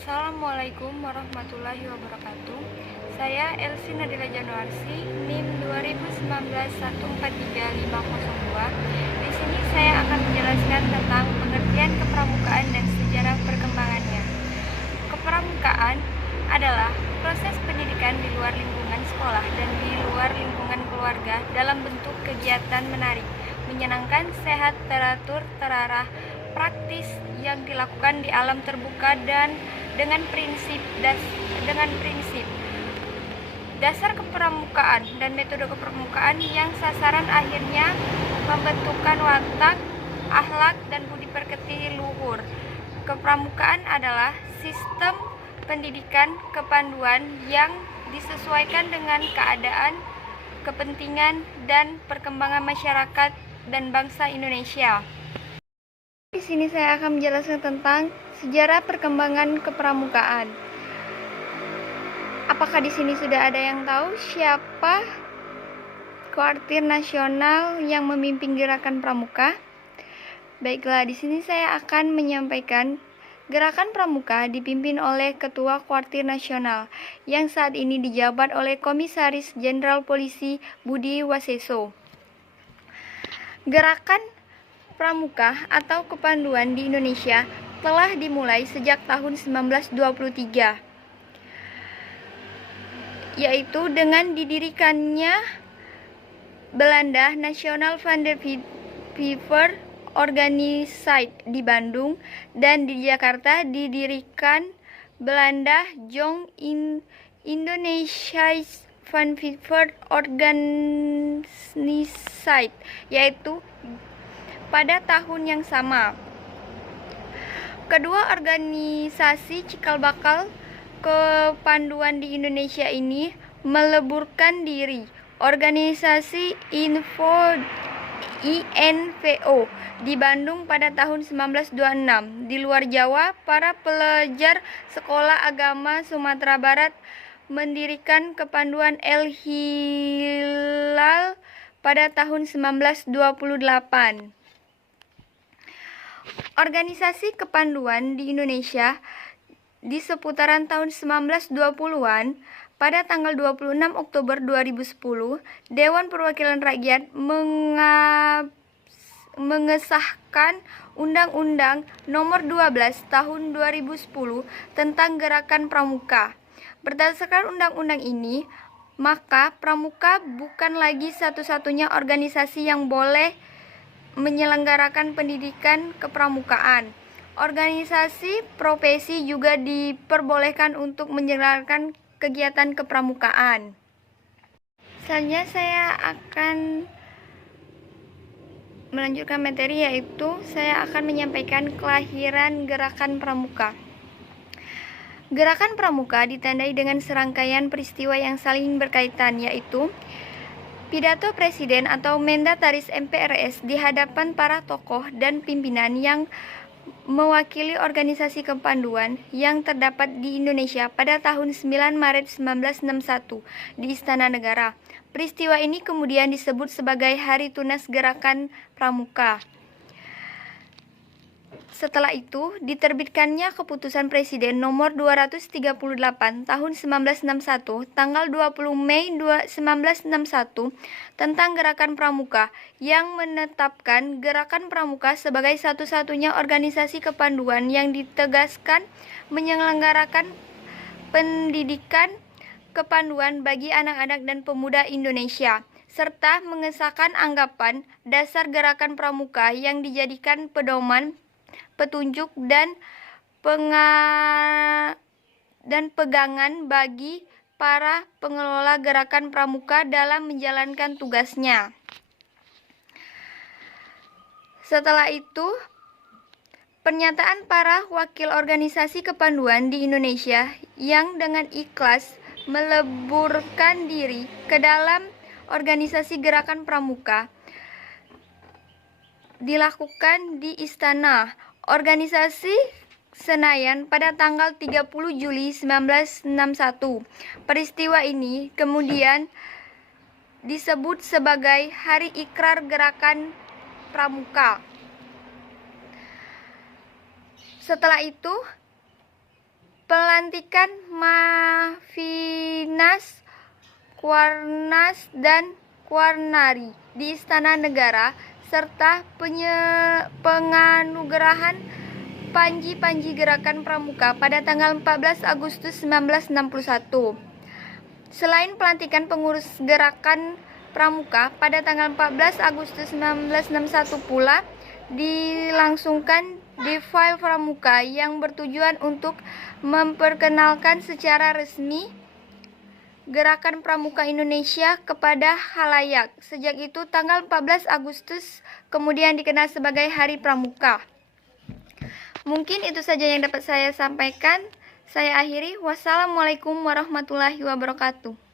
Assalamualaikum warahmatullahi wabarakatuh. Saya Elsie Nadila Januarsi, NIM 2019143502. Di sini saya akan menjelaskan tentang pengertian kepramukaan dan sejarah perkembangannya. Kepramukaan adalah proses pendidikan di luar lingkungan sekolah dan di luar lingkungan keluarga dalam bentuk kegiatan menarik, menyenangkan, sehat, teratur, terarah, praktis yang dilakukan di alam terbuka dan dengan prinsip dasar kepramukaan dan metode kepramukaan yang sasaran akhirnya pembentukan watak, akhlak, dan budi pekerti luhur. Kepramukaan adalah sistem pendidikan kepanduan yang disesuaikan dengan keadaan, kepentingan, dan perkembangan masyarakat dan bangsa Indonesia. Di sini saya akan menjelaskan tentang sejarah perkembangan kepramukaan. Apakah di sini sudah ada yang tahu siapa Kuartir Nasional yang memimpin gerakan pramuka? Baiklah, di sini saya akan menyampaikan gerakan pramuka dipimpin oleh Ketua Kuartir Nasional yang saat ini dijabat oleh Komisaris Jenderal Polisi Budi Waseso. Gerakan pramuka atau kepanduan di Indonesia telah dimulai sejak tahun 1923, yaitu dengan didirikannya Belanda National Van der Veer Organisatie di Bandung, dan di Jakarta didirikan Belanda Jong Indonesia Van Veer Organisatie, yaitu pada tahun yang sama. Kedua organisasi cikal bakal kepanduan di Indonesia ini meleburkan diri. Organisasi INVO di Bandung pada tahun 1926. Di luar Jawa, para pelajar Sekolah Agama Sumatera Barat mendirikan kepanduan El Hilal pada tahun 1928. Organisasi kepanduan di Indonesia di seputaran tahun 1920-an, pada tanggal 26 Oktober 2010, Dewan Perwakilan Rakyat mengesahkan Undang-Undang Nomor 12 Tahun 2010 tentang Gerakan Pramuka. Berdasarkan undang-undang ini, maka pramuka bukan lagi satu-satunya organisasi yang boleh menyelenggarakan pendidikan kepramukaan. Organisasi profesi juga diperbolehkan untuk menyelenggarakan kegiatan kepramukaan. Selanjutnya saya akan melanjutkan materi, yaitu saya akan menyampaikan kelahiran Gerakan Pramuka. Gerakan Pramuka ditandai dengan serangkaian peristiwa yang saling berkaitan, yaitu pidato Presiden atau Mendataris MPRS di hadapan para tokoh dan pimpinan yang mewakili organisasi kepanduan yang terdapat di Indonesia pada tahun 9 Maret 1961 di Istana Negara. Peristiwa ini kemudian disebut sebagai Hari Tunas Gerakan Pramuka. Setelah itu, diterbitkannya Keputusan Presiden Nomor 238 Tahun 1961 tanggal 20 Mei 1961 tentang Gerakan Pramuka yang menetapkan Gerakan Pramuka sebagai satu-satunya organisasi kepanduan yang ditegaskan menyelenggarakan pendidikan kepanduan bagi anak-anak dan pemuda Indonesia, serta mengesahkan anggapan dasar Gerakan Pramuka yang dijadikan pedoman, petunjuk, dan pegangan bagi para pengelola gerakan pramuka dalam menjalankan tugasnya. Setelah itu, pernyataan para wakil organisasi kepanduan di Indonesia yang dengan ikhlas meleburkan diri ke dalam organisasi Gerakan Pramuka dilakukan di Istana Organisasi Senayan pada tanggal 30 Juli 1961. Peristiwa ini kemudian disebut sebagai Hari Ikrar Gerakan Pramuka. Setelah itu, pelantikan Mafinas, Kuarnas, dan Kuarnari di Istana Negara, serta penganugerahan Panji-Panji Gerakan Pramuka pada tanggal 14 Agustus 1961. Selain pelantikan pengurus Gerakan Pramuka pada tanggal 14 Agustus 1961 pula dilangsungkan Defile Pramuka yang bertujuan untuk memperkenalkan secara resmi Gerakan Pramuka Indonesia kepada khalayak. Sejak itu tanggal 14 Agustus kemudian dikenal sebagai Hari Pramuka. Mungkin itu saja yang dapat saya sampaikan. Saya akhiri. Wassalamualaikum warahmatullahi wabarakatuh.